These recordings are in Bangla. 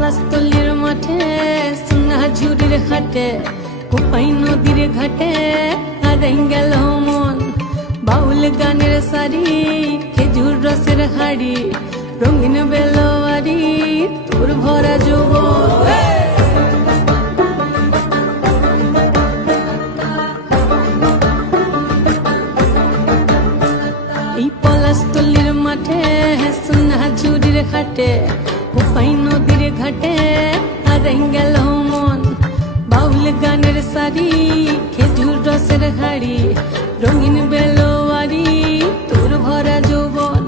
পলাশতলির মাঠে সোনাঝুরির হাটে কোপাই নদীর ঘাটে হারাই গেল মন। বাউল গানের সারি খেজুর রসের হাড়ি রঙিন বেলোয়ারি তোর ভরা যৌবন। এই পলাশতলির মাঠে সোনাঝুরির হাটে কোপাই নদীর ঘাটে হারাই গেল মন। বাউল গানের সারি খেজুর রসের হাড়ি রঙিন বেলোয়ারি তোর ভরা যৌবন।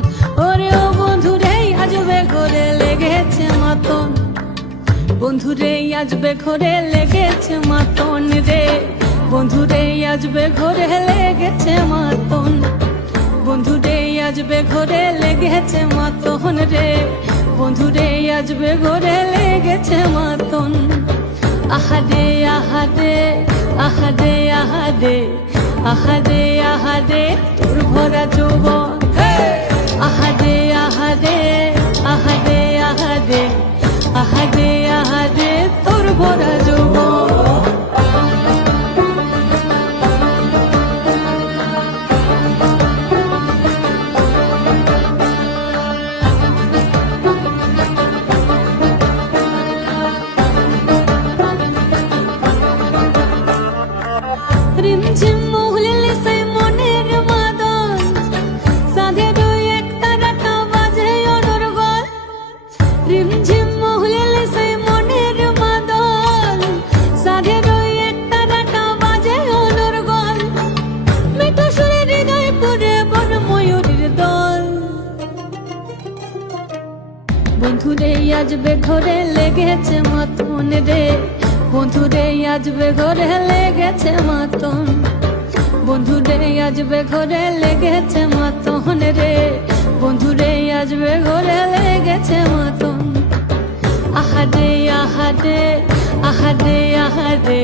ওরে ও বন্ধুরে আজবে ঘরে লেগেছে মাতন, বন্ধুরে আজবে ঘরে লেগেছে মাতন রে, বন্ধুরে আজবে ঘরে লেগেছে মাতন, বন্ধুরে আজবে ঘরে লেগেছে মাতন রে, বন্ধুরে আজবে ঘরে লেগেছে মাতন। আহারে আহারে আহারে আহারে আহারে আহারে তোর ভরা যৌবন। আহারে আহারে আহারে আহারে আহারে আহারে তোর ভরা যৌবন। রিমঝিম মহুলিলে সেই মনের মাদল সাধের এক তারাটা বাজে অনর্গল। রিমঝিম মহুলিলে সেই মনের মাদল সাধের এক তারাটা বাজে অনর্গল। মিঠো সুরে হৃদয় পুরে বন ময়ূরীর দল। বন্ধুরে আজবে ঘরে লেগেছে মাতন রে, বন্ধুরে আজবে ঘরে লেগেছে মাতন, বন্ধুরে আজবে ঘরে লেগেছে মাতন রে, বন্ধুরে আজবে ঘরে লেগেছে মাতন। আহারে আহারে আহারে আহারে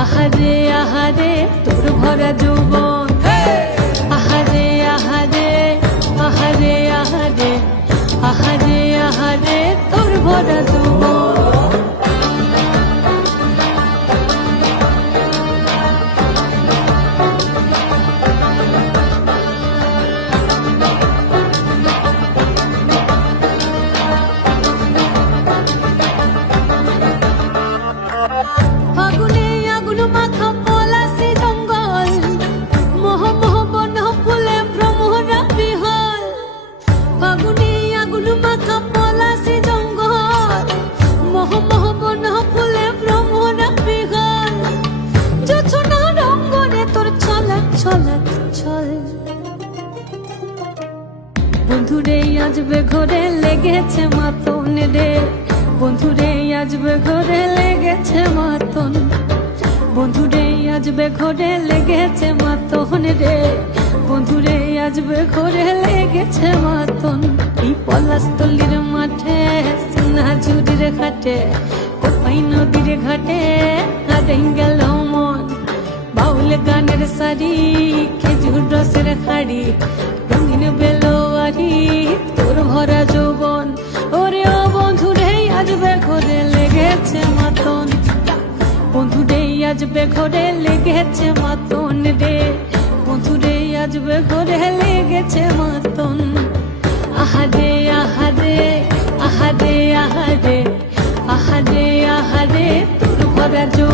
আহারে আহারে তোর ভরা যৌবন। আহারে আহারে আহারে আহারে আহারে আহারে তোর ভরা যৌবন। ফাগুনে আগুন মাখা পলাশি জঙ্গল, মোহ মোহ বন ফুলে ভ্রমরা বিহল। ফাগুনে আগুন মাখা পলাশি জঙ্গল, মোহ মোহ বন ফুলে ভ্রমরা বিহল। জোছনা রঙ্গনে তোর ছলক ছলক ছল। বন্ধুরে আজবে ঘরে লেগেছে মাতন রে, বন্ধুরে আজবে ঘরে লেগেছে মাতন, বন্ধুরে আজবে ঘরে লেগেছে মাতন রে, বন্ধুরে আজবে ঘরে লেগেছে মাতন। এই পলাশতলির মাঠে সোনাঝুরির ঘাটে কোপাই নদীর ঘাটে হারাই গেল মন। বাউল গানের সারি খেজুর রসের হাড়ি রঙিন বেলোয়ারি তোর ভরা যৌবন। ওরে ও বন্ধুরে আজবে ঘরে লেগেছে মাতন, বন্ধুরে আজবে ঘরে লেগেছে মাতন রে, বন্ধুরে আজবে ঘরে লেগেছে মাতন। আহারে আহারে আহারে আহারে আহারে আহারে তোর ভরা যৌবন।